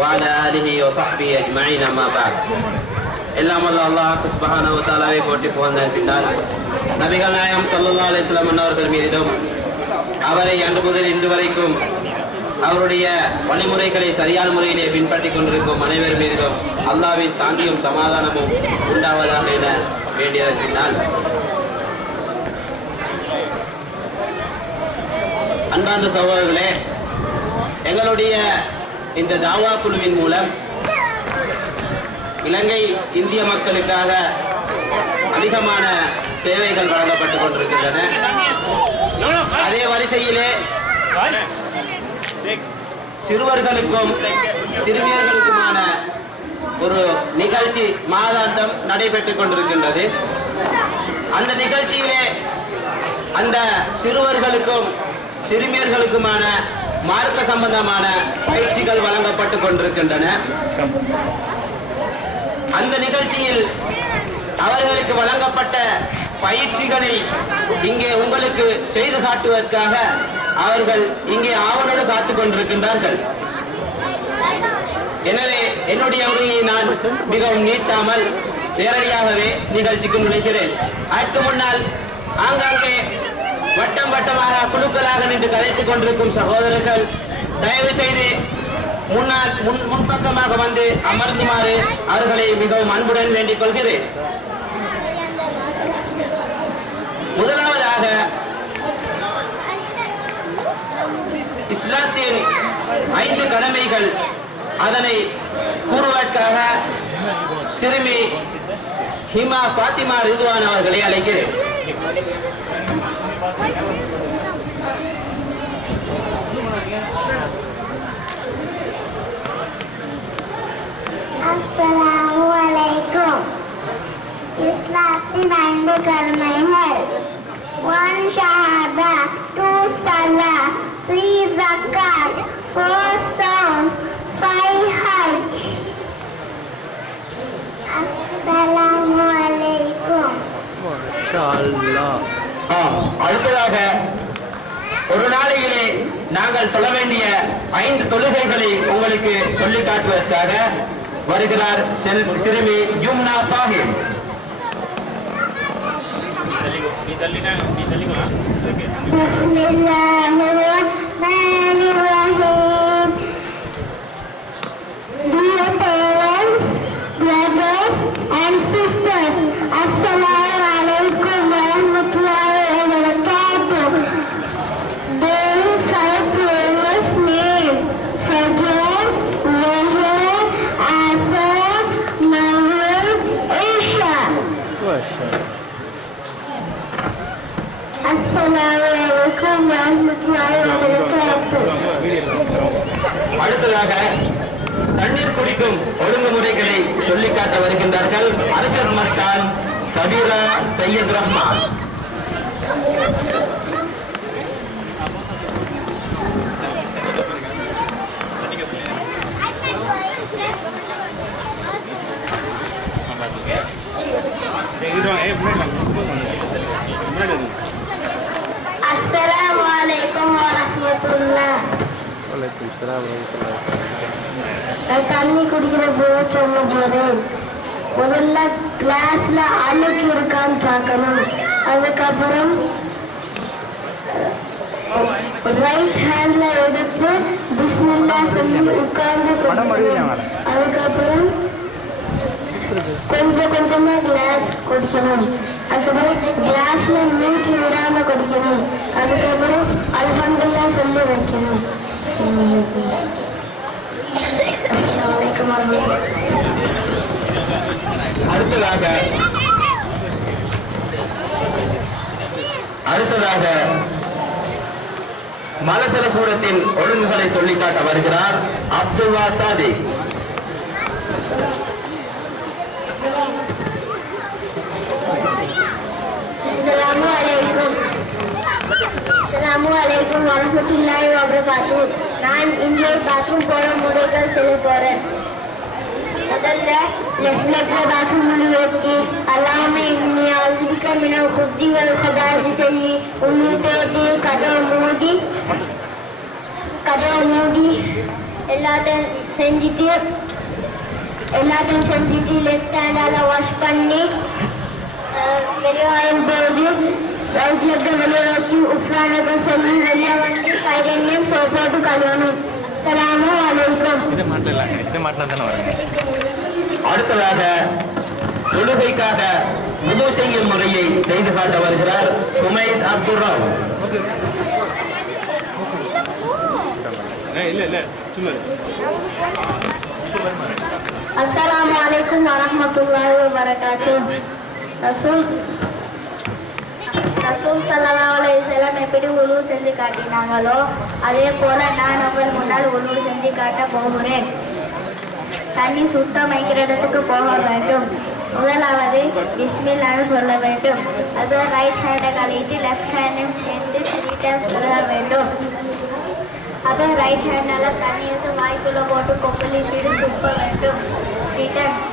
وعلى آله وصحبه أجمعين أما بعد. எல்லாம் வல்ல அல்லாஹ் சுப்ஹானஹு வ தஆலாவை போற்றி புகழ்ந்த பின்னால் நபிகள் நாயகம் ஸல்லல்லாஹு அலைஹி வஸல்லம் அவர்கள் மீதும் அவரை அன்று முதல் இன்று வரைக்கும் அவருடைய வழிமுறைகளை சரியான முறையிலே பின்பற்றி கொண்டிருக்கும் அனைவர் மீதிலும் அல்லாஹ்வின் சாந்தியும் சமாதானமும் உண்டாவதாக என வேண்டியதன் பின்னால் அன்பார்ந்த சகோதரர்களே, எங்களுடைய இந்த தாவா குழுவின் மூலம் இலங்கை இந்திய மக்களுக்காக அதிகமான சேவைகள் வழங்கப்பட்டுக் கொண்டிருக்கின்றன. அதே வரிசையிலே சிறுவர்களுக்கும் சிறுமியர்களுக்குமான ஒரு நிகழ்ச்சி மாதாந்தம் நடைபெற்றுக் கொண்டிருக்கின்றது. அந்த நிகழ்ச்சியிலே அந்த சிறுவர்களுக்கும் சிறுமியர்களுக்குமான மார்க்க சம்பந்தமான பயிற்சிகள் வழங்கப்பட்டுக் கொண்டிருக்கின்றன. அந்த நிகழ்ச்சியில் அவர்களுக்கு வழங்கப்பட்ட பயிற்சிகளை இங்கே உங்களுக்கு செய்து காட்டுவதற்காக அவர்கள் இங்கே ஆவலோடு காத்துக் கொண்டிருக்கின்றார்கள். எனவே என்னுடைய உரையை நான் மிகவும் நீட்டாமல் நேரடியாகவே நிகழ்ச்சிக்கு நுழைகிறேன். அதற்கு முன்னால் ஆங்காங்கே வட்டம் வட்டமாக குழுக்களாக நின்று கதைத்துக் கொண்டிருக்கும் சகோதரர்கள் தயவு செய்து முன்பக்கமாக வந்து அமர்ந்துமாறு அவர்களை மிகவும் அன்புடன் வேண்டிக் கொள்கிறேன். முதலாவதாக இஸ்லாத்தின் 5 கடமைகள் அதனை கூறுவதற்காக சிறுமி ஹிமா ஃபாத்திமா ரிதுவான் அவர்களை அழைக்கிறேன். अस्सलामु अलैकुम. इस्लामी 5 கடமைகள்: 1 ஷஹாதா, 2 ஸலா, 3 ஸகாத், 4 ஸௌம், 5 ஹஜ். அஸ்ஸலாமு அலைக்கும். மாஷாஅல்லாஹ். அடுத்ததாக ஒரு நாளையிலே நாங்கள் தொழ வேண்டிய 5 தொழுகைகளை உங்களுக்கு சொல்லி காட்டுவதற்காக வருகிறார் சிறுமி யும்னா Sahib. Bismillahirrahmanirrahim. Dear parents, brothers and sisters, Assalamu alaikum wa rahmatullahi wa barakatuh. There is 5 prayers named Fajr, Zuhr, Asr, Maghrib, Isha. Assalamu alaikum wa rahmatullahi wa barakatuh. அடுத்ததாக தண்ணீர் குடிக்கும் ஒழுங்குமுறைகளை சொல்லி காட்ட வருகின்றார்கள் Arshad Mastan, Sabira, Syed Rahman. Assalamu alaikum wa rahmatullah. வலைக்கும் ஸலாம் வரஹ்மத்துல்லாஹி வபரகாத்துஹு. நான் தண்ணி குடிக்கிற போது சொல்ல போறேன். முதல்ல கிளாஸ்ல அழுக்கு இருக்கான்னு பார்க்கணும். அதுக்கப்புறம் ரைட் ஹேண்ட்ல எடுத்து பிஸ்மில்லா சொல்லி உட்கார்ந்து குடிக்கணும். அதுக்கப்புறம் கொஞ்சம் கொஞ்சமா கிளாஸ் குடிக்கணும். அதுக்கப்புறம் கிளாஸ்ல மூச்சு விடாம குடிக்கணும். அதுக்கப்புறம் அல்ஹம்துலில்லாஹ் சொல்லி வைக்கணும். அடுத்ததாக மலசர கூடத்தின் ஒழுங்குகளை சொல்லிக்காட்ட வருகிறார் அப்துல்லா சாதி. அஸ்ஸலாமு அலைக்கும் வரஹ்மத்துல்லாஹி வபரகாத்துஹு. நான் இங்கே பாத்ரூம் போற முறைகள் சொல்ல போறேன். முதல்ல லெஃப்ட் லெக்ல பாத்ரூம் வச்சு அல்லாம இன்னி அல்பிக்க மின குத்தி வல் கதாசி சொல்லி உள்ளிட்டு கதவை மூடி எல்லாத்தையும் செஞ்சுட்டு லெஃப்ட் ஹேண்டால் வாஷ் பண்ணி வெளியே போது ரைட் லெஃப்ட் வெளியே வச்சு உப்ரானக சொல்லி வெளியே வந்து கைரண்யம் சோப்போட்டு கழுவணும். அஸ்ஸலாமு அலைக்கும். அடுத்ததாக தொழுகைக்காக உது செய்யும் முறையை செய்து காட்ட வருகிறார் உமைத் அப்துல் ராவ். அஸ்ஸலாமு அலைக்கும் வரஹ்மத்துல்லாஹி வபரகாத்துஹ். ரசூல் ஸல்லல்லாஹு அலைஹி வஸல்லம் எப்படி உலு செஞ்சு காட்டினாங்களோ அதே போல நான் அவர் முன்னால் உலு செஞ்சு காட்ட போகிறேன். தண்ணி சுத்தம் வைக்கிற இடத்துக்கு போக வேண்டும். முதலாவது பிஸ்மில்லாஹ்னு சொல்ல வேண்டும். அது ரைட் ஹேண்டை கழித்து லெஃப்ட் ஹேண்டையும் சேர்த்து 3 டைம்ஸ் கழுவ வேண்டும். அதை ரைட் ஹேண்டால் தண்ணி எடுத்து வாய்க்குள்ளே போட்டு கொப்பளிட்டு துப்ப வேண்டும் 3 டைம்ஸ்.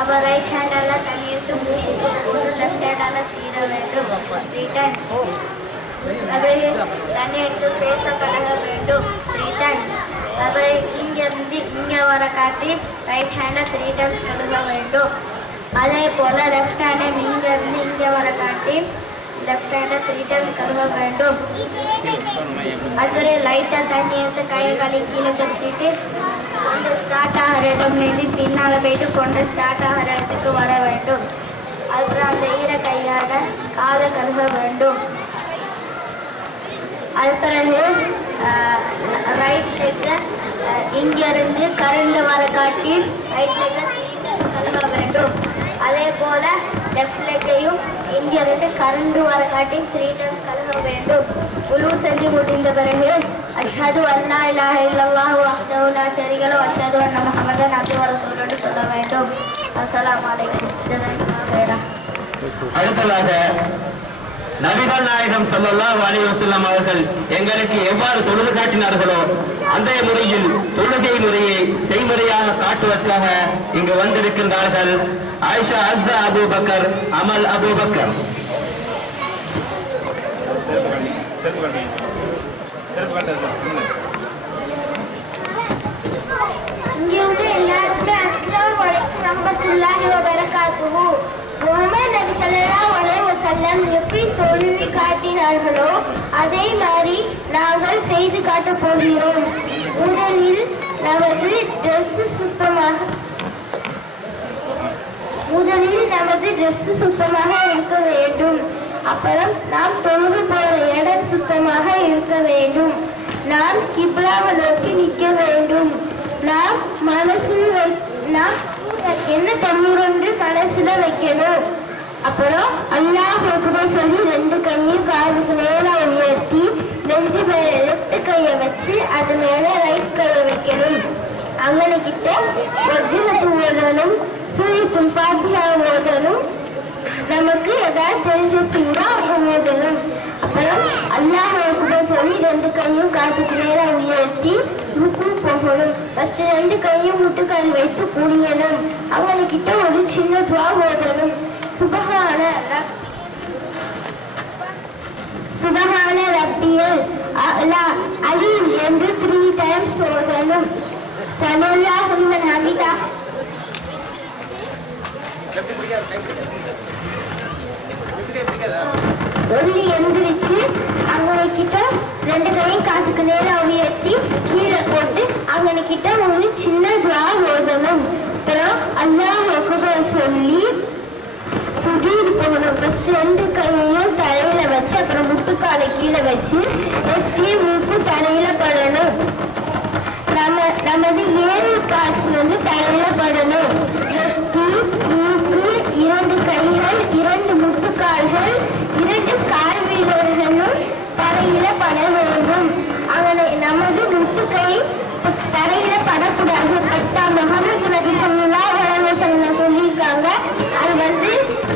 அப்போ ரைட் ஹேண்டால் தண்ணி எடுத்து மூக்குக்கு போட்டு லெஃப்ட் ஹேண்டால் சீர வேண்டும் 3 டைம்ஸ். அப்புறம் தண்ணி எடுத்து ஃபேஸை கழுவ வேண்டும் 3 டைம்ஸ். அப்புறம் இங்கேருந்து இங்கே வர காட்டி ரைட் ஹேண்டை 3 டைம்ஸ் கழுவ வேண்டும். அதே போல் லெஃப்ட் ஹேண்டை இங்கேருந்து இங்கே வர காட்டி லெஃப்ட் ஹேண்டை 3 டைம்ஸ் கழுவ வேண்டும். அப்புறம் லைட்டாக தண்ணி எடுத்து கையை கழுவி கீழே கழிச்சிட்டு கொண்டு ஸ்டார்ட் ஆகிற இடம்லேருந்து பின்னால் போயிட்டு கொண்டு ஸ்டார்ட் ஆகிற இடத்துக்கு வர வேண்டும். அப்புறம் அந்த ஈர கையால் காலை கழுவ வேண்டும். அது பிறகு ரைட் லெக்கில் இங்கேருந்து கரண்டு வர காட்டி ரைட் லெக்கில் 3 டைம்ஸ் கழுவ வேண்டும். அதே போல் லெஃப்ட் லெக்கையும் இங்கிருந்து கரண்டு வர காட்டி 3 டைம்ஸ் கழுவ வேண்டும். உலு செஞ்சு முடிந்த பிறகு அஷ்ஹது அல்லா இலாஹ இல்லல்லாஹு வஹ்தஹு லா ஷரீக லஹு வ அஷ்ஹது அன்ன முஹம்மதன் அப்துஹு வ ரசூலுஹு சொல்ல வேண்டும். அஸ்ஸலாமு அலைக்கும். அடுத்ததாக நபிகள் நாயகம் ஸல்லல்லாஹு அலைஹி வஸல்லம் அவர்கள் எங்களுக்கு எவ்வாறு தொழுது காட்டினார்களோ அந்த முறையில் தொழுகை முறையை செய்முறையாக காட்டுவதற்காக இங்கு வந்திருக்கின்றார்கள் ஆயிஷா அஸ்ஸா அபூபக்கர், அமல் அபூபக்கர். இங்கிருந்து எல்லாருக்குமே அஸ்ஸலாமு அலைக்கும் ரஹ்மத்துல்லாஹி வ பரகாத்துஹு. முஹம்மது நபி ஸல்லல்லாஹு அலைஹி வஸல்லம் எப்படி தொழுது காட்டினார்களோ அதே மாதிரி நாங்கள் செய்து காட்டப் போகிறோம். முதலில் நமது ட்ரெஸ் சுத்தமாக இருக்க வேண்டும். அப்புறம் நாம் தொழுது போகிற இடம் சுத்தமாக இருக்க வேண்டும். நாம் கிப்லாவை நோக்கி நிற்க வேண்டும். நாம் என்ன தண்ணீர் மனசுல வைக்கணும். அப்புறம் அல்லாஹ் அக்பர் சொல்லி 2 கையும் காதுக்கு மேல உயர்த்தி நெஞ்சு மேல லெஃப்ட் கையை வச்சு அது மேல ரைட் கையை வைக்கணும். அங்கே கிட்ட வஜ்ரத்து ஓதணும், சூரியத்தும் பாத்தியா ஓதணும். நமக்கு ஏதாவது தெரிஞ்ச சூடா ஓதணும். அப்புறம் அல்லாஹ் அக்பர் சொல்லி 2 கையும் காதுக்கு மேல உயர்த்தி ருக்கு போகணும். ஃபர்ஸ்ட் 2 கையும் முட்டுக்கால் வைத்து குடியணும். அவங்க கிட்ட ஒரு சின்ன துவா ஓதணும். சுபஹான ரப்பியல் அலா அலீம் என்று 3 டைம்ஸ் ஓதணும். ஸல்லல்லாஹு அலைஹி ஹமீதா. ஒல்லி எந்திரிச்சு அவங்க கிட்ட 2 கையும் காசுக்கு நேரம் உயர்த்தி கீழே போட்டு அவங்க கிட்ட ஒரு சின்ன துவா ஓதணும். அப்புறம் அல்லாஹ் அக்பர் சொல்லி சுஜூத் போகணும். ஃபர்ஸ்ட் 2 கையையும் தலையில வச்சு அப்புறம் முட்டுக்காலை கீழே வச்சு நெத்தி மூக்கு தலையில படணும். நமது 7 காற்று தலையில படணும். நெத்தி, மூக்கு, 2 கைகள், 2 முட்டுக்கால்கள், 2 கால் வீரர்களும் தரையில பட வேண்டும். அவனை நமது முட்டுக்கை தரையில படக்கூடாது. முஹம்மது நபி ஸல்லல்லாஹு அலைஹி வஸல்லம் சொல்லியிருக்காங்க அது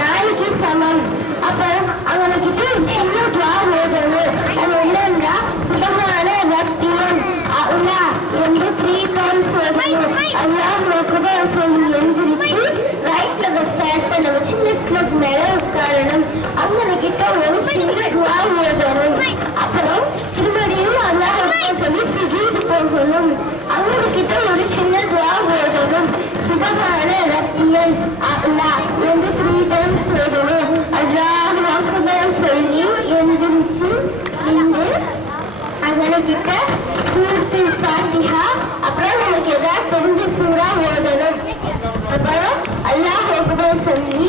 நாய்க்கு சமம். அப்புறம் அவனுக்கிட்ட சின்ன துவா ஓதணும். அது என்னன்னா சுபஹான ரப்பியல் அலா என்று 3 டைம்ஸ் ஓதணும். அல்லாஹ் அக்பர் சொல்லி எந்திரிச்சு ரைட் லெக் ஸ்டார்ட் பண்ண வச்சு லெஃப்ட் லெக் மேல உட்காரணும். அவங்ககிட்ட ஒரு சின்ன துவா ஓதணும். அப்புறம் திருமணியும் அல்லாஹ் அக்பர் சொல்லி சுஜூத் போகணும். அவங்க அவங்ககிட்ட ஒரு சின்ன துவா ஓதணும். சுபஹான ரப்பியல் அலா என்று 3 times ஓதணும். அல்லாஹ் அக்பர் சொல்லி எந்திரிச்சு நின்று அவங்ககிட்ட சூரத்துல் ஃபாத்திஹா அப்புறம் நமக்கு ஏதாவது தெரிஞ்ச சூறா ஓதணும். அப்புறம் அல்லாஹ் அக்பர் சொல்லி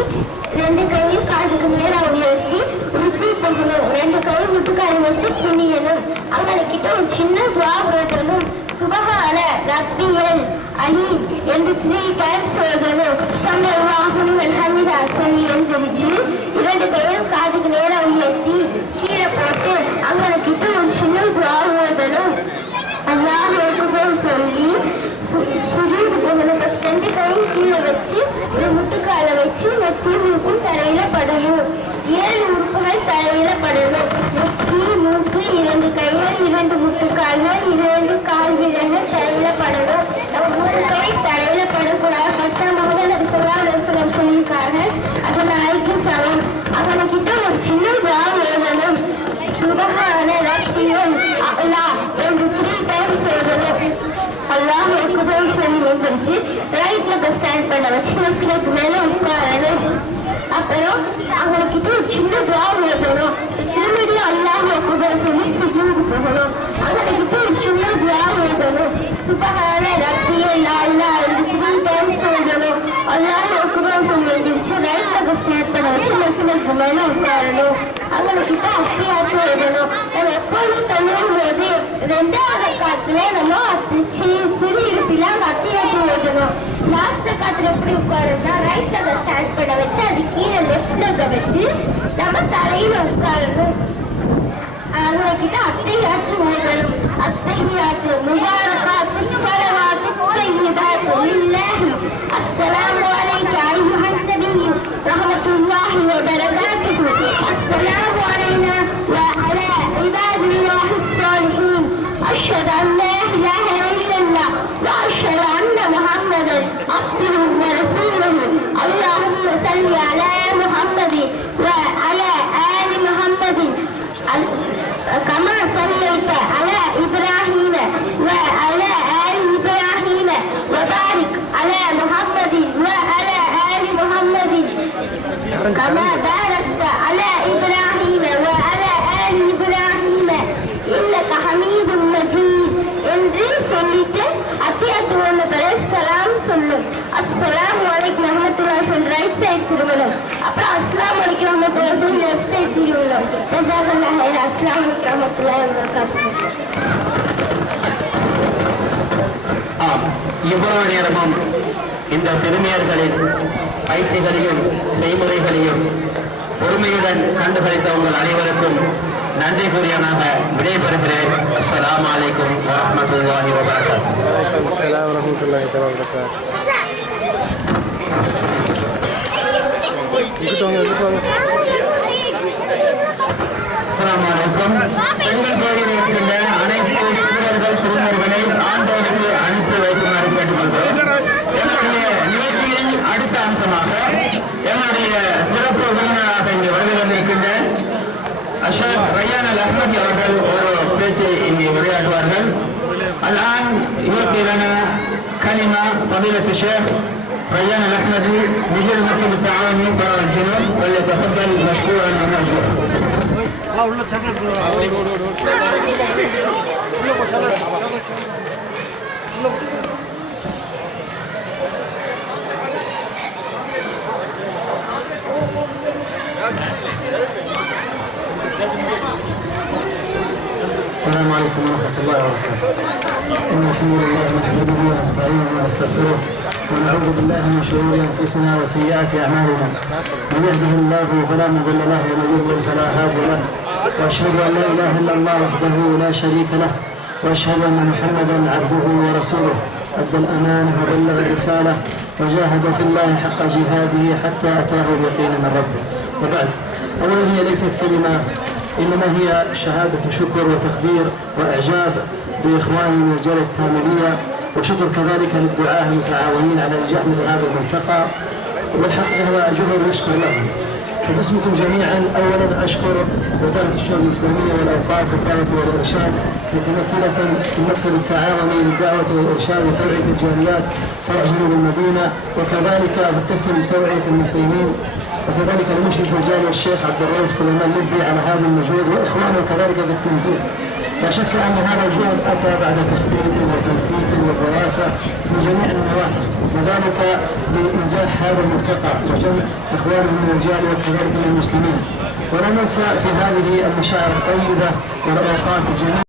2 கையும் காதுக்கு மேல உயர்த்தி உருட்டி போகணும். 2 கையும் முட்டுக்கால் வச்சு குனியணும். அவங்ககிட்ட ஒரு சின்ன துவா ஓதணும். சுபஹான ரப்பியல் அலீம் என்று 3 times ஓதணும். சல்லல்லாஹு அலைஹி வஸல்லம் சொல்லி எந்திரிச்சு 2 கையும் காதுக்கு மேல உயர்த்தி கீழே போட்டு அவங்ககிட்ட ஒரு சின்ன துவா ஓதணும். அல்லாஹ் அக்பர் சொல்லி சுஜூது போகணும். ஃபர்ஸ்ட் 2 கையும் கீழே வச்சு ஒரு முட்டுக்கால வச்சு நெத்தி மூக்கு தரையில படணும். 7 உறுப்புகள் தரையில படணும். நெத்தி மூக்கு 2 கைகள் 2 முட்டுக்கால்கள் 2 கால் விரல்கள் தரையில படணும். நம்ம 3 கை தரையில படக்கூடாது. 10ஆம் நபி சொல்லியிருக்காங்க. அது நாய்க்கு சமம். அவனுக்கிட்ட ஒரு சின்ன துவா ஓதணும். சுபஹான ரப்பியல் அலா என்று 3 times ஓதணும். அல்லாஹ் அக்பர் சொல்லி எந்திரிச்சு ரைட்ல ஸ்டாண்ட் பண்ண வச்சு லெஃப்ட்க்கு மேல உட்காரணும். அப்புறம் அவங்ககிட்ட ஒரு சின்ன துவா ஓதணும். திரும்பி அல்லாஹ் அக்பர் சொல்லி சுஜூது போகணும். அவங்ககிட்ட ஒரு சின்ன துவா ஓதணும். சுபஹான ரப்பியல் அலா என்று 3 times ஓதணும். அல்லாஹ் அக்பர் சொல்லி எந்திரிச்சு ரைட்ல ஸ்டாண்ட் பண்ண வச்சு லெஃப்ட்க்கு மேல உட்காரணும். அவங்ககிட்ட அத்தியாத்து ஓதணும். நம்ம எப்பொழுதும் தொழுவும் போது 2ஆவது ரக்காத்துல நம்ம சிறு இருப்பில அத்தியாத்து ஓதணும். லாஸ்ட் ரக்காத்துல எப்படி உட்காருன்னா ரைட்ல ஸ்டாண்ட் பண்ண வச்சு அது கீழே லெஃப்ட்ல வச்சு நம்ம தலையில உட்காரணும். அவங்ககிட்ட அத்தியாத்து ஓதணும். அத்தியாத்து முபாரகாத்து ஸலவாத்து தையிபாத்து லில்லாஹி அஸ்ஸலாமு அலைக அய்யுஹன் நபியு ரஹ்மத்துல்லாஹி வ பரகாத்துஹு السلام علينا وعلى عباد الله الصالحين أشهد أن لا إله إلا الله وأشهد أن محمدا عبده ورسوله اللهم صل على محمد وعلى آل محمد كما صليت على إبراهيم وعلى آل إبراهيم وبارك على محمد وعلى آل محمد كما باركت على إبراهيم وعلى آل إبراهيم إنك حميد مجيد என்று சொல்லிட்டு அத்தியாத்து ஒன்று பெற சலாம் சொல்லும். அஸ்ஸலாமு அலைக்கும் ரஹ்மத்துல்லாஹி சொல்லி ரைட் சைடு திரும்பணும். அப்புறம் அஸ்ஸலாமு அலைக்கும் ரஹ்மத்துல்லாஹி சொல்லி லெஃப்ட் சைடு திரும்பணும். ஜஸாக்கல்லாஹு ஹைரன். அஸ்ஸலாமு அலைக்கும் ரஹ்மத்துல்லாஹி வ பரகாத்துஹு. இவ்வளவு நேரமும் இந்த சிறுமியர்களின் பயிற்சிகளையும் செய்முறைகளையும் பொறுமையுடன் கண்டுகளித்த உங்கள் அனைவருக்கும் நன்றி கூறியவனாக விடைபெறுகிறேன். அஸ்ஸலாமு அலைக்கும் வரஹ்மத்துல்லாஹி வ பரகாத்துஹு. السلام ورحمة الله وبركاته. அஸ்ஸலாமு அலைக்கும். பெண்கள் பகுதியில் இருக்கின்ற அனைத்து சிறுவர்கள் சிறுவர்களை ஆண்டோருக்கு அனுப்பி வைக்குமாறு கேட்டுக்கொள்கிறோம். என்னுடைய நிகழ்ச்சியின் அடுத்த அம்சமாக என்னுடைய சிறப்பு விருந்தினராக இங்கு வருகை வந்திருக்கின்ற அஷர் ரய்யான் அல் அஹ்மதி அவர்கள் ஒரு பேச்சை இங்கே உரையாற்றுவார்கள். الآن يلقي لنا كلمة فضيلة الشيخ ريان الأحمدي مدير مكتب التعاون من فرع الجنوب وليتفضل مشكورا ومأجورا. السلام عليكم ورحمة الله وبركاته. إن الحمد لله نحمده ونستعينه ونستغفره ونعوذ بالله من شرور أنفسنا وسيئات أعمالنا. من يهده الله فلا مضل له ومن يضلل فلا هادي له. وأشهد أن لا إله إلا الله وحده لا شريك له وأشهد أن محمدا عبده ورسوله أدى الأمانة وبلغ الرسالة وجاهد في الله حق جهاده حتى أتاه اليقين من ربه. وبعد، أولا هي ليست كلمة، إنما هي شهادة شكر وتقدير وإعجاب بإخواني من رجال التاملية، وشكر كذلك للدعاة المتعاونين على نجاح مثل هذا الملتقى. والحقيقة هذا جهد يشكر لهم، باسمكم جميعا أولا أشكر وزارة الشؤون الإسلامية والأوقاف والدعوة والإرشاد تمثل التعاون للدعوة والإرشاد وتوعية الجاليات فرع جنوب المدينة، وكذلك بقسم توعية المقيمين، وكذلك المشرف الجالي الشيخ عبد الرؤوف سليمان لبي على هذا المجهود، وإخوانه كذلك بالتنسيق. لا شك أن هذا الجهد أتى بعد تخطيط وتنسيق ودراسة من جميع النواحي، وذلك لإنجاح هذا الملتقى وجمع إخوانه من الرجال وكذلك من المسلمين. ولا ننسى في هذه المشاعر الطيبة والأوقات الجميلة